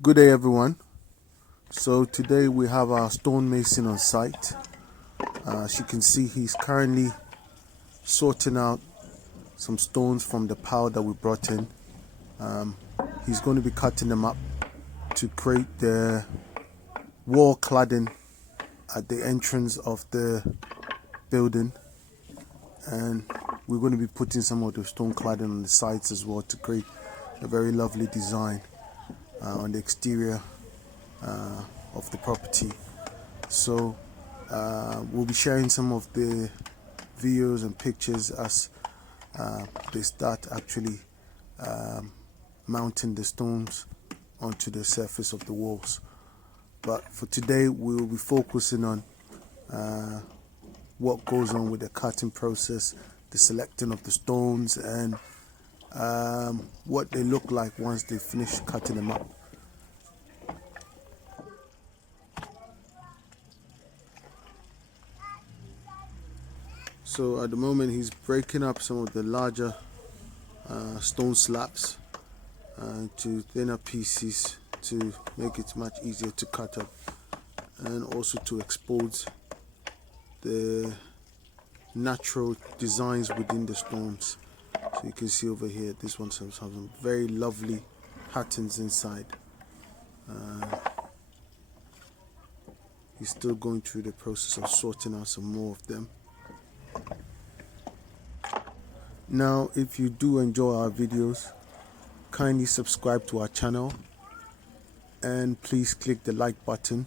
Good day, everyone. So today we have our stonemason on site. As you can see, he's currently sorting out some stones from the pile that we brought in. He's going to be cutting them up to create the wall cladding at the entrance of the building, and we're going to be putting some of the stone cladding on the sides as well to create a very lovely design on the exterior of the property. So we'll be sharing some of the videos and pictures as they start actually mounting the stones onto the surface of the walls. But for today, we will be focusing on what goes on with the cutting process, the selecting of the stones, and what they look like once they finish cutting them up. So at the moment, he's breaking up some of the larger stone slabs to thinner pieces to make it much easier to cut up, and also to expose the natural designs within the stones. So you can see over here, this one has some very lovely patterns inside. He's still going through the process of sorting out some more of them. Now, if you do enjoy our videos, kindly subscribe to our channel and please click the like button,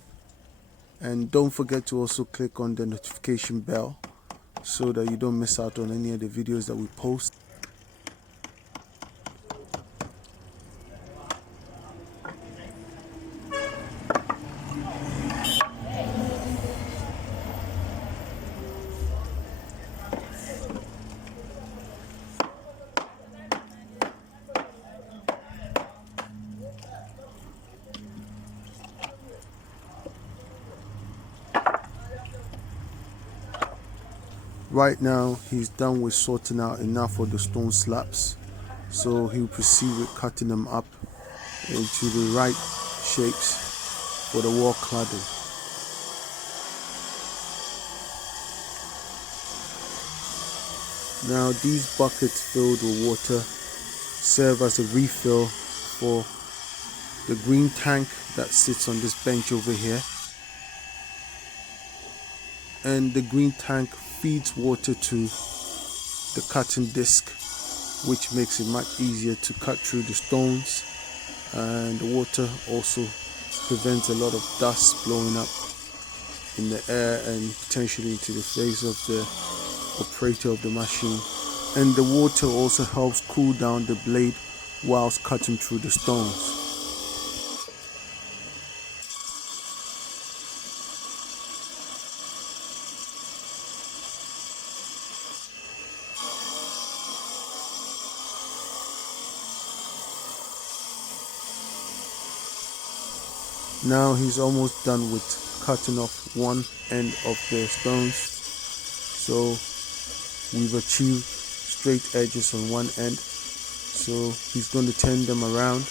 and don't forget to also click on the notification bell so that you don't miss out on any of the videos that we post. Right now, he's done with sorting out enough of the stone slabs, so he'll proceed with cutting them up into the right shapes for the wall cladding. Now, these buckets filled with water serve as a refill for the green tank that sits on this bench over here, and the green tank feeds water to the cutting disc, which makes it much easier to cut through the stones, and the water also prevents a lot of dust blowing up in the air and potentially into the face of the operator of the machine. And the water also helps cool down the blade whilst cutting through the stones. Now he's almost done with cutting off one end of the stones, so we've achieved straight edges on one end. So he's going to turn them around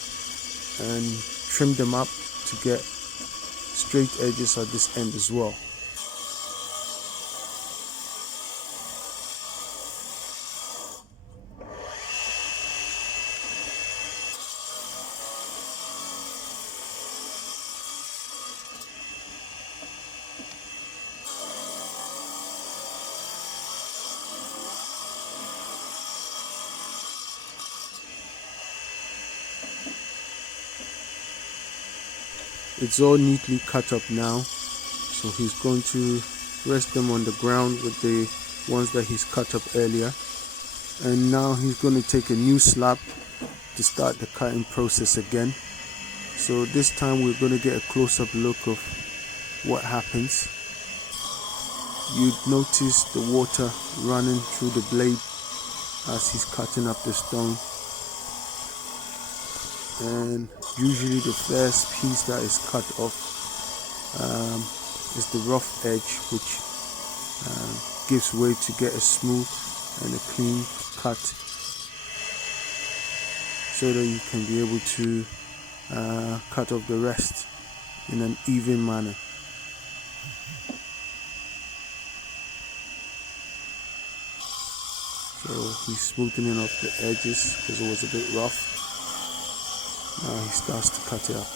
and trim them up to get straight edges at this end as well. It's all neatly cut up now, so he's going to rest them on the ground with the ones that he's cut up earlier. And now he's going to take a new slab to start the cutting process again. So this time we're going to get a close-up look of what happens. You'd notice the water running through the blade as he's cutting up the stone. And usually the first piece that is cut off is the rough edge, which gives way to get a smooth and a clean cut, so that you can be able to cut off the rest in an even manner. So he's smoothing off the edges because it was a bit rough. Now he starts to cut it up.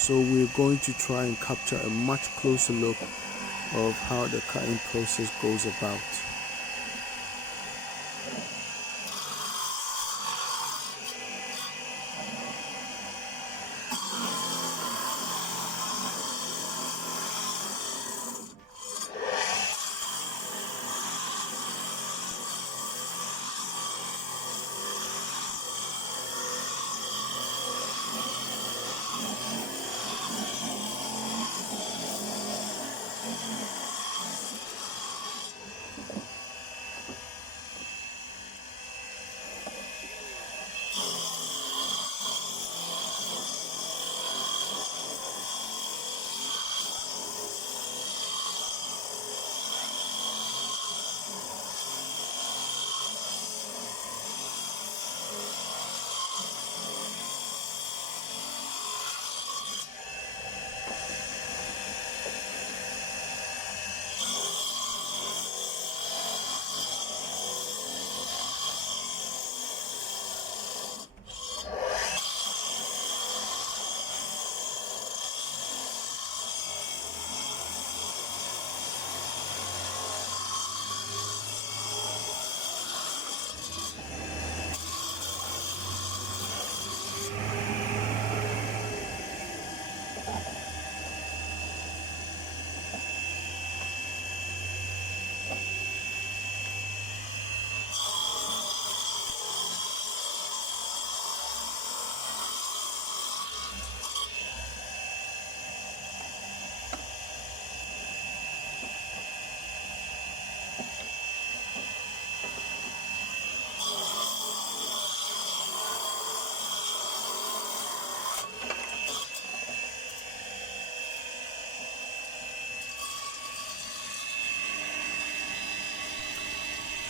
So we're going to try and capture a much closer look of how the cutting process goes about.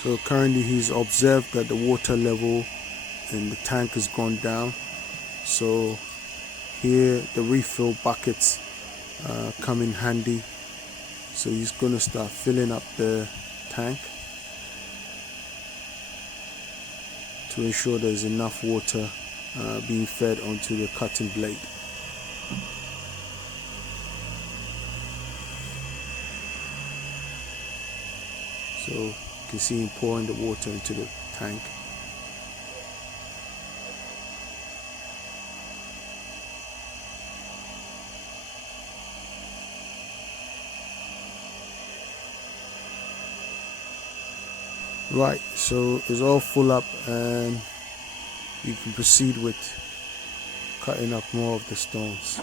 So currently he's observed that the water level in the tank has gone down. So here the refill buckets come in handy. So he's going to start filling up the tank to ensure there's enough water being fed onto the cutting blade. So you can see him pouring the water into the tank. Right, so it's all full up and you can proceed with cutting up more of the stones.